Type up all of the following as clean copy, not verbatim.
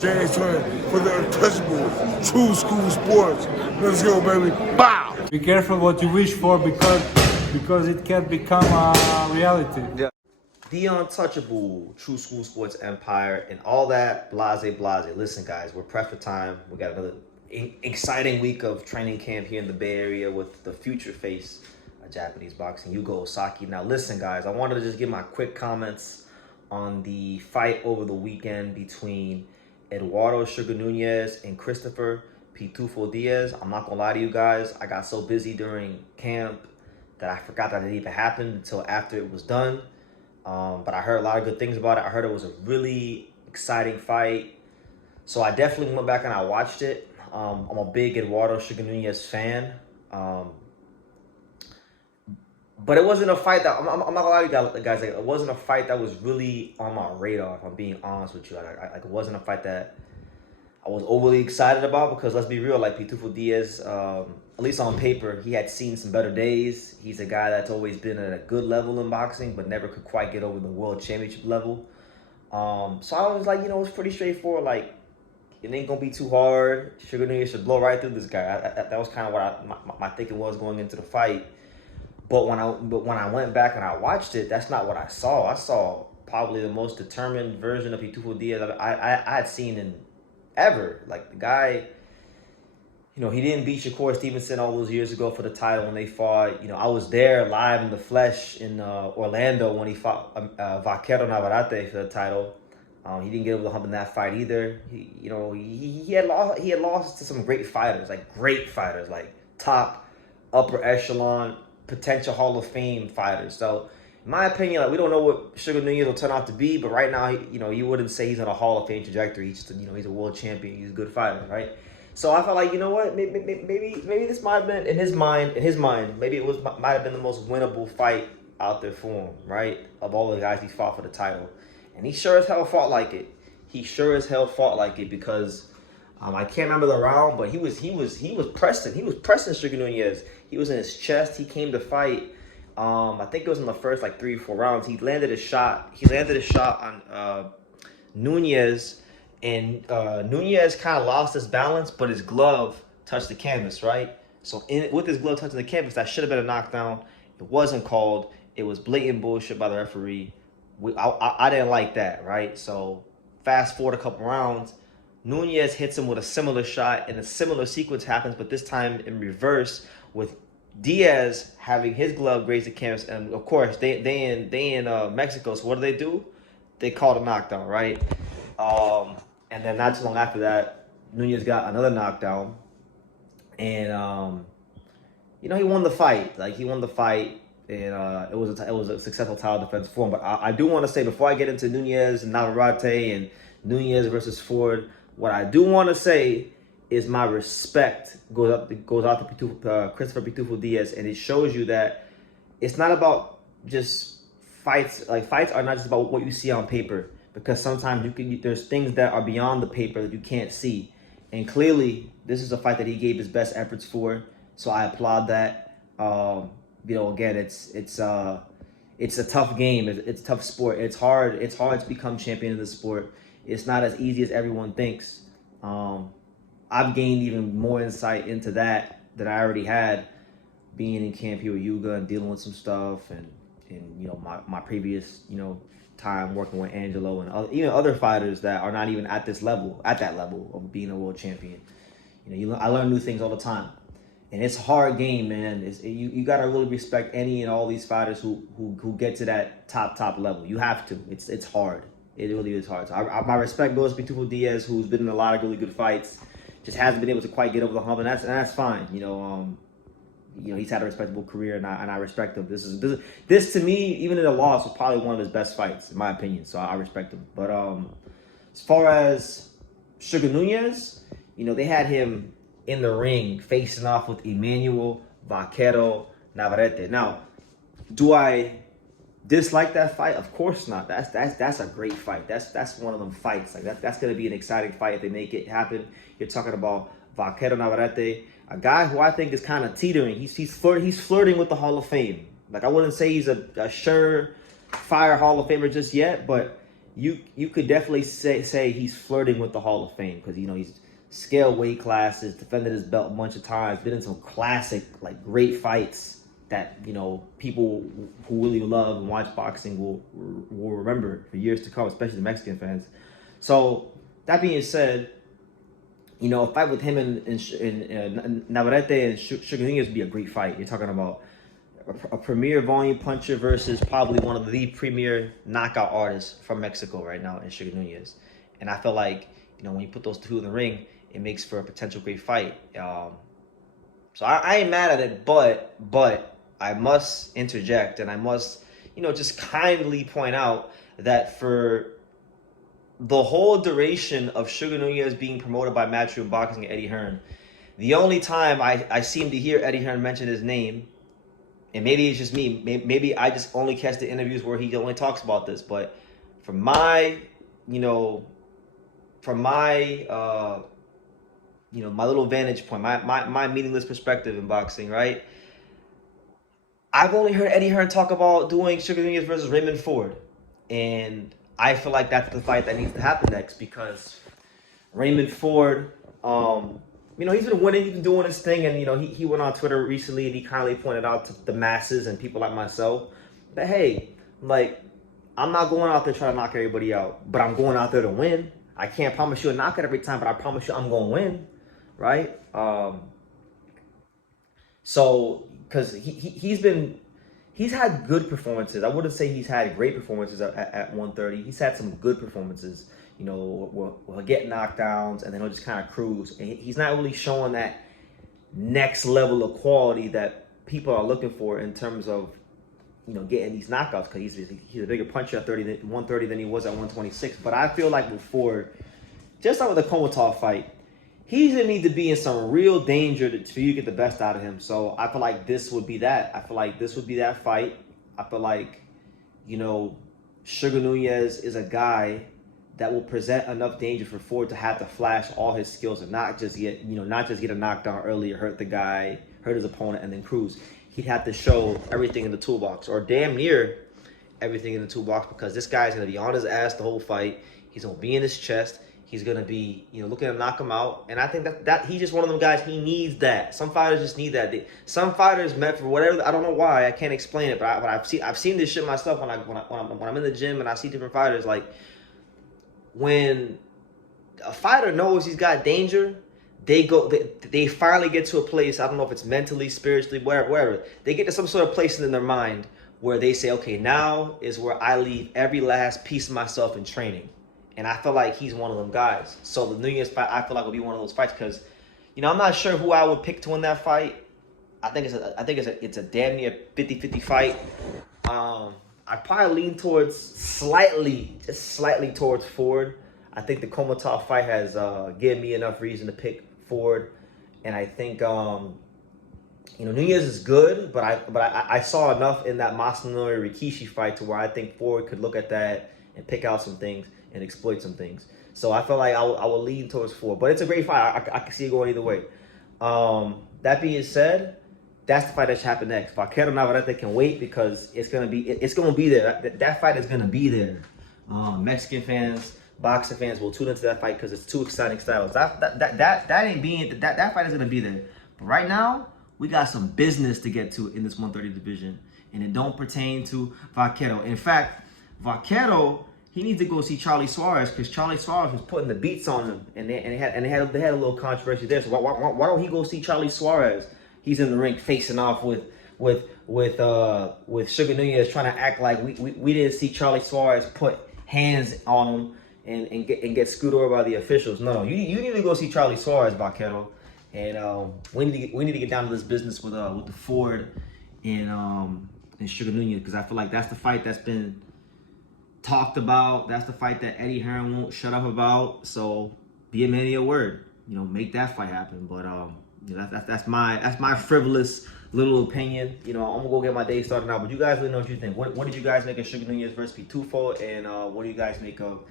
James Turner for the untouchable true school sports. Let's go, baby. Bow! Be careful what you wish for because it can become a reality. Yeah. The untouchable true school sports empire and all that blase. Listen, guys, we're pressed for time. We got another exciting week of training camp here in the Bay Area with the future face of Japanese boxing, Yugo Osaki. Now, listen, guys, I wanted to just give my quick comments on the fight over the weekend between Eduardo Sugar Nunez and Christopher Pitufo Diaz. I'm not gonna lie to you guys, I got so busy during camp that I forgot that it even happened until after it was done. But I heard a lot of good things about it. I heard it was a really exciting fight. So I definitely went back and I watched it. I'm a big Eduardo Sugar Nunez fan. But it wasn't a fight that, I'm not gonna lie to you guys, like, it wasn't a fight that was really on my radar, if I'm being honest with you. Like it wasn't a fight that I was overly excited about because, let's be real, like Pitufo Diaz, at least on paper, he had seen some better days. He's a guy that's always been at a good level in boxing, but never could quite get over the world championship level. So I was like, it's pretty straightforward. Like, it ain't gonna be too hard. Sugar Nunez should blow right through this guy. That was kind of what my thinking was going into the fight. But when I went back and I watched it, that's not what I saw. I saw probably the most determined version of Pitufo Diaz I had seen in ever. Like, the guy, he didn't beat Shakur Stevenson all those years ago for the title when they fought. I was there live in the flesh in Orlando when he fought Vaquero Navarrete for the title. He didn't get over the hump in that fight either. He had lost to some great fighters, like top upper echelon potential Hall of Fame fighters. So, in my opinion, like, we don't know what Sugar Nunez will turn out to be, but right now, you wouldn't say he's on a Hall of Fame trajectory. He's just, he's a world champion. He's a good fighter, right? So I felt like, what, maybe this might have been in his mind, maybe it might have been the most winnable fight out there for him, right? Of all the guys he fought for the title, and he sure as hell fought like it. Because I can't remember the round, but he was pressing. He was pressing Sugar Nunez. He was in his chest. He came to fight. I think it was in the first 3 or 4 rounds. He landed a shot. On Nunez, and Nunez kind of lost his balance, but his glove touched the canvas, right? So with his glove touching the canvas, that should have been a knockdown. It wasn't called. It was blatant bullshit by the referee. I didn't like that, right? So fast forward a couple rounds. Nunez hits him with a similar shot, and a similar sequence happens, but this time in reverse, with Diaz having his glove graze the canvas. And of course, they in Mexico, so what do? They called a knockdown, right? And then not too long after that, Nunez got another knockdown, and he won the fight. Like, he won the fight, and it was a successful title defense for him. But I do want to say, before I get into Nunez and Navarrete and Nunez versus Ford, what I do want to say is my respect goes out to Christopher Pitufo Diaz, and it shows you that it's not about just fights. Like, fights are not just about what you see on paper, because sometimes there's things that are beyond the paper that you can't see, and clearly this is a fight that he gave his best efforts for. So I applaud that. Again, it's a tough game. It's a tough sport. It's hard to become champion of the sport. It's not as easy as everyone thinks. I've gained even more insight into that than I already had, being in camp here with Yuga and dealing with some stuff, and my previous time working with Angelo and even other fighters that are not even at that level of being a world champion. I learn new things all the time, and it's a hard game, man. You gotta really respect any and all these fighters who get to that top level. You have to. It's hard. It really is hard. So my respect goes to Pitufo Diaz, who's been in a lot of really good fights, just hasn't been able to quite get over the hump, and that's fine. He's had a respectable career, and I respect him. This to me, even in a loss, was probably one of his best fights, in my opinion. So I respect him. But as far as Sugar Nunez, they had him in the ring facing off with Emanuel Vaquero Navarrete. Now, do I dislike that fight? Of course not. That's a great fight. That's one of them fights. Like, that's gonna be an exciting fight if they make it happen. You're talking about Vaquero Navarrete, a guy who I think is kind of teetering. He's flirting with the Hall of Fame. Like, I wouldn't say he's a surefire Hall of Famer just yet, but you could definitely say he's flirting with the Hall of Fame because he's scaled weight classes, defended his belt a bunch of times, been in some classic like great fights that people who really love and watch boxing will remember for years to come, especially the Mexican fans. So that being said, a fight with him and Navarrete and Sugar Nunez would be a great fight. You're talking about a premier volume puncher versus probably one of the premier knockout artists from Mexico right now in Sugar Nunez. And I feel like, when you put those two in the ring, it makes for a potential great fight. So I ain't mad at it, but I must interject and I must, just kindly point out that for the whole duration of Sugar Nunez being promoted by Matchroom Boxing and Eddie Hearn, the only time I seem to hear Eddie Hearn mention his name, and maybe it's just me, maybe I just only catch the interviews where he only talks about this, but from my, my little vantage point, my meaningless perspective in boxing, right? I've only heard Eddie Hearn talk about doing Sugar Nunez versus Raymond Ford. And I feel like that's the fight that needs to happen next because Raymond Ford, he's been winning, he's been doing his thing, and he went on Twitter recently and he kindly pointed out to the masses and people like myself that hey, like I'm not going out there trying to knock everybody out, but I'm going out there to win. I can't promise you a knockout every time, but I promise you I'm going to win, right? So because he's had good performances. I wouldn't say he's had great performances at 130. He's had some good performances. Will get knockdowns and then he'll just kind of cruise. And he's not really showing that next level of quality that people are looking for in terms of, getting these knockouts because he's a bigger puncher at 130 than he was at 126. But I feel like with Ford, just like with the Komatov fight, he's going to need to be in some real danger for you to get the best out of him. So I feel like this would be that. I feel like this would be that fight. I feel like, Sugar Nunez is a guy that will present enough danger for Ford to have to flash all his skills and not just get a knockdown early or hurt the guy, hurt his opponent, and then cruise. He'd have to show everything in the toolbox or damn near everything in the toolbox because this guy's going to be on his ass the whole fight. He's going to be in his chest. He's going to be, looking to knock him out. And I think that he's just one of them guys, he needs that. Some fighters just need that. Some fighters meant for whatever, I don't know why, I can't explain it, but I've seen this shit myself when I'm in the gym and I see different fighters. Like, when a fighter knows he's got danger, they finally get to a place, I don't know if it's mentally, spiritually, whatever. They get to some sort of place in their mind where they say, okay, now is where I leave every last piece of myself in training. And I feel like he's one of them guys. So the Nunez fight, I feel like will be one of those fights because, I'm not sure who I would pick to win that fight. I think it's a damn near 50-50 fight. I probably lean just slightly towards Ford. I think the Komatov fight has given me enough reason to pick Ford, and I think Nunez is good, but I saw enough in that Masanori Rikishi fight to where I think Ford could look at that and pick out some things and exploit some things. So I feel like I will lean towards Ford, but it's a great fight. I can see it going either way. That being said, that's the fight that should happen next. Vaquero Navarrete can wait because it's gonna be there. That fight is gonna be there. Mexican fans, boxing fans will tune into that fight because it's two exciting styles. That fight is gonna be there. But right now, we got some business to get to in this 130 division, and it don't pertain to Vaquero. In fact, Vaquero, he needs to go see Charlie Suarez because Charlie Suarez was putting the beats on him, and they had a little controversy there. So why don't he go see Charlie Suarez? He's in the ring facing off with Sugar Nunez, trying to act like we didn't see Charlie Suarez put hands on him and get screwed over by the officials. No, you need to go see Charlie Suarez, Vaquero, and we need to get down to this business with the Ford and Sugar Nunez because I feel like that's the fight that's been talked about. That's the fight that Eddie Hearn won't shut up about. So be a man of your word. Make that fight happen. But that's my frivolous little opinion. I'm gonna go get my day started now. But you guys let me know what you think. What did you guys make of Sugar Nunez versus Pitufo, and what do you guys make of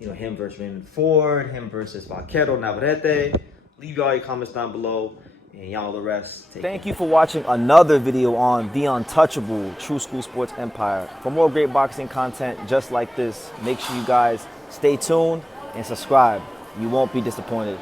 him versus Raymond Ford, him versus Vaquero Navarrete? Leave all your comments down below, And y'all know the rest. Thank you for watching another video on the untouchable True School Sports Empire. For more great boxing content just like this, make sure you guys stay tuned and subscribe. You won't be disappointed.